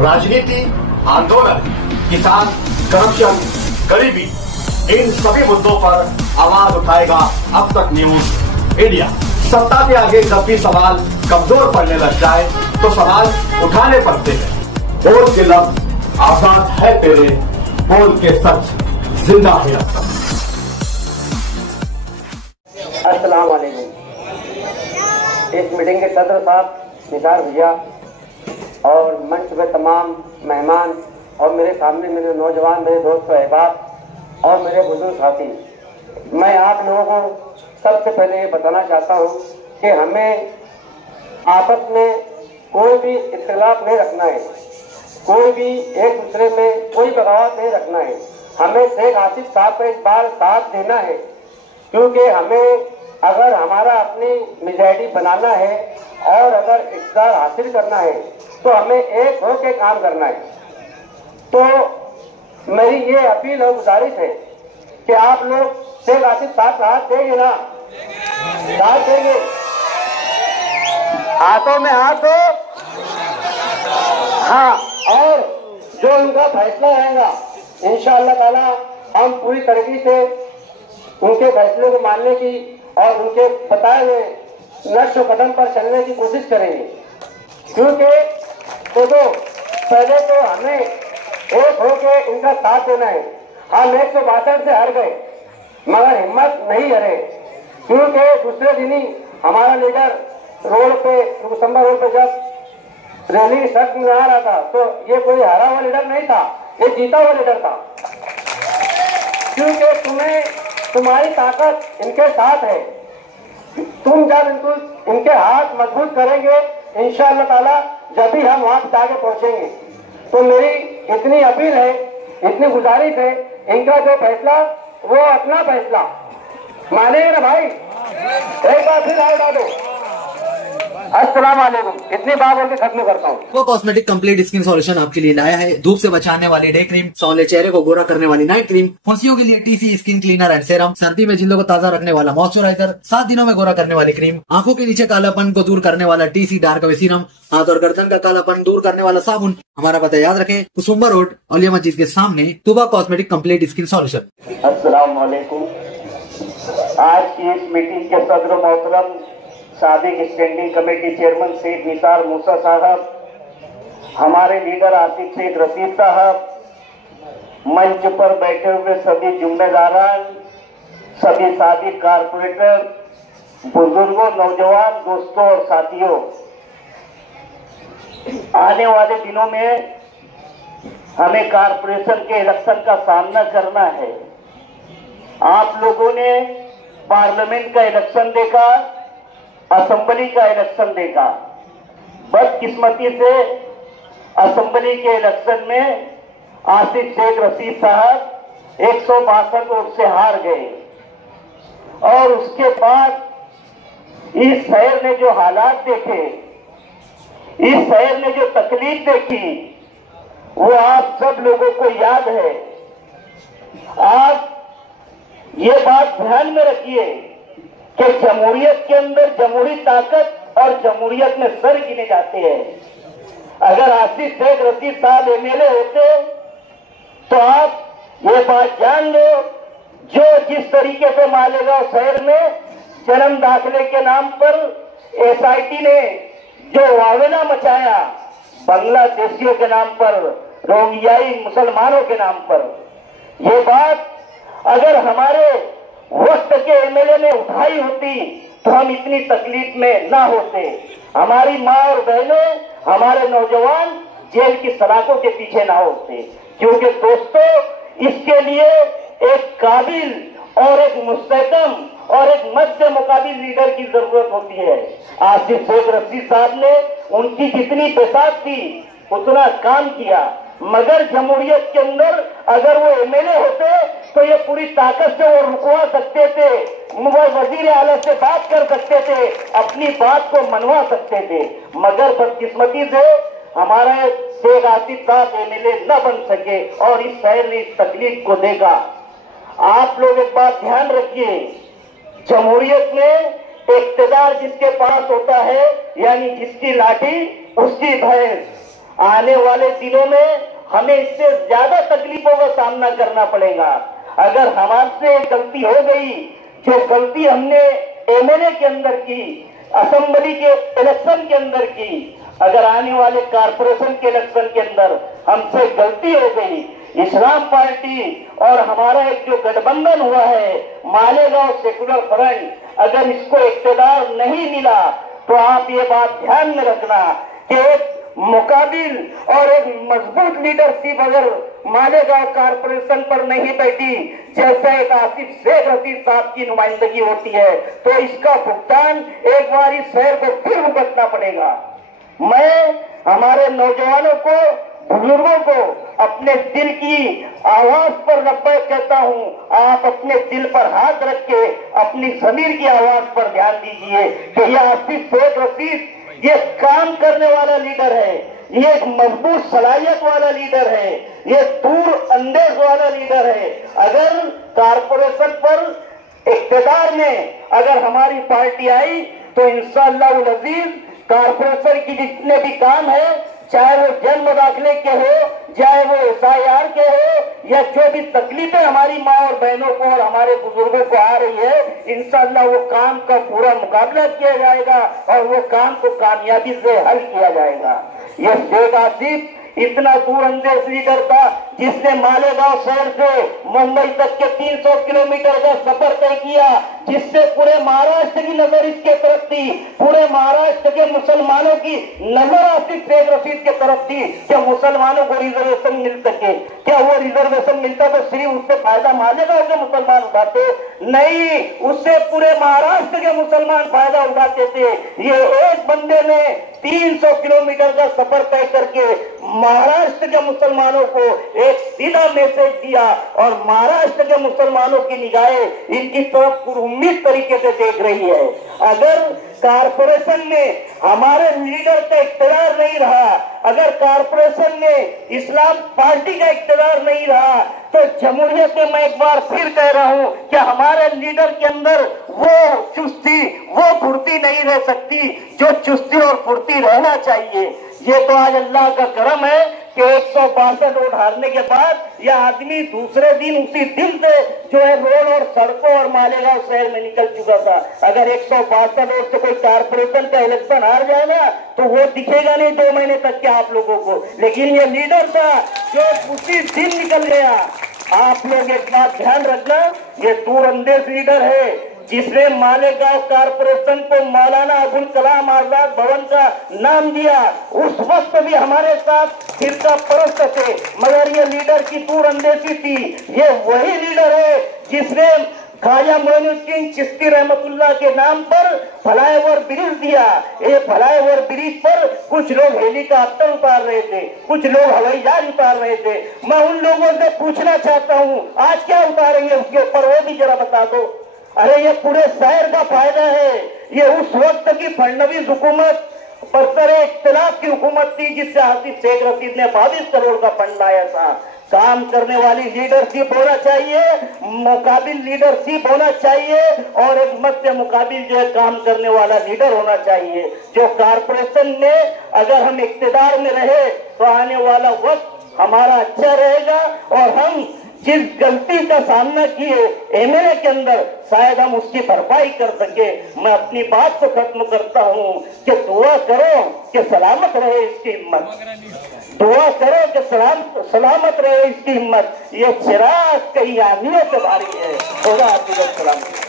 राजनीति, आंदोलन, किसान, करप्शन, गरीबी, इन सभी मुद्दों पर आवाज उठाएगा अब तक न्यूज इंडिया। सत्ता के आगे जब भी सवाल कमजोर पड़ने लग जाए तो सवाल उठाने पड़ते हैं। बोल के लफ्ज आजाद है तेरे, बोल के सच जिंदा है अब तक। अस्सलाम वालेकुम। इस मीटिंग के सदर साहब निसार भैया और मंच पे तमाम मेहमान और मेरे सामने मेरे नौजवान, मेरे दोस्त अहबाब और मेरे बुजुर्ग साथी, मैं आप लोगों को सबसे पहले ये बताना चाहता हूँ कि हमें आपस में कोई भी इख्तिलाफ नहीं रखना है, कोई भी एक दूसरे में कोई बगावत नहीं रखना है। हमें शेख आसिफ साहब का इस बार साथ देना है, क्योंकि हमें अगर हमारा अपनी मेजॉरिटी बनाना है और अगर इक़्तिदार हासिल करना है तो हमें एक होकर काम करना है। तो मेरी ये अपील और गुजारिश है कि आप लोग शेख आसिफ साहब का हाथ देंगे ना? साथ देंगे? हाथों में हाथ दो। हाँ, और जो उनका फैसला रहेगा इंशाअल्लाह ताला हम पूरी तरीके से उनके फैसले को मानने की और उनके बताए हुए नक्श कदम पर चलने की कोशिश करेंगे। क्योंकि देखो, पहले तो हमें एक होके इनका साथ देना है। हम 162 से हार गए मगर हिम्मत नहीं हरे, क्योंकि दूसरे दिन ही हमारा लीडर रोड पे, दिसंबर रोड पे जब रैली सड़क में आ रहा था तो ये कोई हारा हुआ लीडर नहीं था, ये जीता हुआ लीडर था। क्योंकि तुम्हारी ताकत इनके साथ है। तुम जब इनके हाथ मजबूत करेंगे इंशाअल्लाह ताला, जब भी हम वहां आगे पहुंचेंगे। तो मेरी इतनी अपील है, इतनी गुजारिश है, इनका जो फैसला वो अपना फैसला मानेंगे ना भाई? एक बार फिर आए डालो। अस्सलाम वालेकुम। इतनी बात बोल के खत्म करता हूँ। वो कॉस्मेटिक कंप्लीट स्किन सॉल्यूशन आपके लिए लाया है। धूप से बचाने वाली डे क्रीम, सौंले चेहरे को गोरा करने वाली नाइट क्रीम, फुंसियों के लिए TC skin cleaner and serum, सर्दी में जिल्दों को ताजा रखने वाला मॉइस्चराइजर, 7 दिनों में गोरा करने वाली क्रीम, आंखों के नीचे कालापन को दूर करने वाला टीसी डार्क वे सीरम, हाथ और गर्दन का कालापन दूर करने वाला साबुन। हमारा पता याद रखें, कुसुम्बा रोड, औलिया मस्जिद के सामने, तुबा कॉस्मेटिक कंप्लीट स्किन सॉल्यूशन। अस्सलाम वालेकुम। आज की इस मीटिंग के सदर मोहतरम साबिक standing committee chairman Sheikh Nisar Musa साहब, हमारे लीडर आसिफ शेख रशीद साहब, मंच पर बैठे हुए सभी जिम्मेदारान, सभी साबिक कारपोरेटर, बुजुर्गों, नौजवान दोस्तों और साथियों, आने वाले दिनों में हमें कारपोरेशन के इलेक्शन का सामना करना है। आप लोगों ने पार्लियामेंट का इलेक्शन देखा, असेंबली का इलेक्शन देखा। बदकिस्मती से असेंबली के इलेक्शन में आसिफ शेख रशीद साहब 162 वोट से हार गए और उसके बाद इस शहर ने जो हालात देखे, इस शहर ने जो तकलीफ देखी, वो आप सब लोगों को याद है। आप ये बात ध्यान में रखिए कि जमहूरियत के अंदर जमहूरी ताकत और जमहूरियत में सर गिने जाते हैं। अगर आसिफ शेख रशीद साहब एमएलए होते तो आप ये बात जान लो, जो जिस तरीके से मालेगांव शहर में जन्म दाखिले के नाम पर एसआईटी ने जो वावेला मचाया, बांग्लादेशियों के नाम पर, रोहिंग्याई मुसलमानों के नाम पर, ये बात अगर हमारे वक्त के एमएलए ने उठाई होती तो हम इतनी तकलीफ में ना होते। हमारी माँ और बहनें, हमारे नौजवान जेल की सलाखों के पीछे ना होते। क्योंकि दोस्तों, इसके लिए एक काबिल और एक मुस्तहकम और एक मध्य मुकाबिल लीडर की जरूरत होती है। आसिफ शेख रशीद साहब ने उनकी जितनी पेशाब थी उतना काम किया, मगर जमहूरियत के अंदर अगर वो एमएलए होते तो ये पूरी ताकत से वो रुकवा सकते थे, वो वजीर आला से बात कर सकते थे, अपनी बात को मनवा सकते थे। मगर बदकिस्मती से हमारा शेख आसिफ साहब एमएलए न बन सके और इस शहर ने इस तकलीफ को देखा। आप लोग एक बात ध्यान रखिए, जमहूरियत में इख्तिदार जिसके पास होता है, यानी जिसकी लाठी उसकी भैंस। आने वाले दिनों में हमें इससे ज्यादा तकलीफों का सामना करना पड़ेगा। अगर हमारे गलती हो गई, जो गलती हमने एमएलए के अंदर की, असेंबली के इलेक्शन के अंदर की, अगर आने वाले कारपोरेशन के इलेक्शन के अंदर हमसे गलती हो गई, इस्लाम पार्टी और हमारा एक जो गठबंधन हुआ है मालेगांव सेकुलर फ्रंट, अगर इसको इख्तियार नहीं मिला तो आप ये बात ध्यान में रखना कि एक मुकाबिल और एक मजबूत लीडरशिप अगर मालेगांव कारपोरेशन पर नहीं बैठी, जैसे एक आसिफ शेख रशीद साहब की नुमाइंदगी होती है, तो इसका भुगतान एक बार इस शहर को फिर भुगतना पड़ेगा। मैं हमारे नौजवानों को, बुजुर्गों को अपने दिल की आवाज पर लब्बैक कहता हूं। आप अपने दिल पर हाथ रख के अपनी ज़मीर की आवाज पर ध्यान दीजिए कि यह आसिफ शेख रशीद ये काम करने वाला लीडर है, ये एक मजबूत सलाहियत वाला लीडर है, ये दूर अंदेश वाला लीडर है। अगर कारपोरेशन पर इख्तियार में अगर हमारी पार्टी आई तो इंशाअल्लाह उल अजीज कारपोरेशन की जितने भी काम है, चाहे वो जन्म दाखिले के हो, चाहे वो SIR के हो, या जो भी तकलीफें हमारी माँ और बहनों को और हमारे बुजुर्गों को आ रही है, इंशाअल्लाह वो काम का पूरा मुकाबला किया जाएगा और वो काम को कामयाबी से हल किया जाएगा। ये शेख आसिफ इतना दूर अंदेश लीडर था जिसने मालेगांव शहर से मुंबई तक के 300 किलोमीटर का सफर तय किया, जिससे पूरे महाराष्ट्र की नजर इसके तरफ थी, पूरे महाराष्ट्र के मुसलमानों की नजर आसिफ शेख रशीद के तरफ थी कि मुसलमानों को रिजर्वेशन मिल सके। क्या वो रिजर्वेशन मिलता तो सिर्फ उससे फायदा मालेगांव के मुसलमान उठाते? नहीं, उससे पूरे महाराष्ट्र के मुसलमान फायदा उठाते थे। ये एक बंदे ने 300 किलोमीटर का सफर तय करके महाराष्ट्र के मुसलमानों को एक सीधा मैसेज दिया और महाराष्ट्र के मुसलमानों की निगाहें इनकी तरफ पुरुम्मीद तरीके से देख रही है। अगर कारपोरेशन में हमारे लीडर का इख्तियार नहीं रहा, अगर कारपोरेशन में इस्लाम पार्टी का इख्तियार नहीं रहा, तो जमहूरियत में मैं एक बार फिर कह रहा हूं कि हमारे लीडर के अंदर वो चुस्ती, वो फुर्ती नहीं रह सकती जो चुस्ती और फुर्ती रहना चाहिए। ये तो आज अल्लाह का करम है कि 162 वोट हारने के बाद यह आदमी दूसरे दिन उसी दिन से जो है रोड और सड़कों और मालेगांव शहर में निकल चुका था। अगर 162 वोट से कोई कारपोरेशन का इलेक्शन हार जाए ना तो वो दिखेगा नहीं 2 महीने तक के आप लोगों को, लेकिन ये लीडर था जो उसी दिन निकल गया। आप लोग एक बात ध्यान रखना, ये दूर अंदेश लीडर है जिसने मालेगांव कारपोरेशन को मौलाना अबुल कलाम आजाद भवन का नाम दिया। उस वक्त भी हमारे साथ फिरका परस्त थे, मगर ये लीडर की दूर अंदेशी थी। ये वही लीडर है जिसने ख्वाजा मोइनुद्दीन चिश्ती रहमतुल्लाह के नाम पर फ्लाईओवर ब्रिज दिया। ये फ्लाईओवर ब्रिज पर कुछ लोग हेलीकॉप्टर उतार रहे थे, कुछ लोग हवाई जहाज उतार रहे थे। मैं उन लोगों से पूछना चाहता हूँ आज क्या उतारेंगे उसके ऊपर, वो भी जरा बता दो। अरे ये पूरे शहर का फायदा है। ये उस वक्त की फडणवीस हुकूमत पर इख्तिलाफ की हुकूमत थी जिससे आसिफ शेख रशीद ने 22 करोड़ का फंड लाया था। काम करने वाली लीडरशिप होना चाहिए, मुकाबिल लीडरशिप होना चाहिए और एक मत से मुकाबिल जो है काम करने वाला लीडर होना चाहिए। जो कारपोरेशन में अगर हम इख्तिदार में रहे तो आने वाला वक्त हमारा अच्छा रहेगा और हम जिस गलती का सामना किए एमएलए के अंदर शायद हम उसकी भरपाई कर सके। मैं अपनी बात को खत्म करता हूं कि दुआ करो कि सलामत रहे इसकी हिम्मत, दुआ करो कि सलामत रहे इसकी हिम्मत। ये चिराग कई आमियों से भारी है। खुदा हाफिज़। सलाम।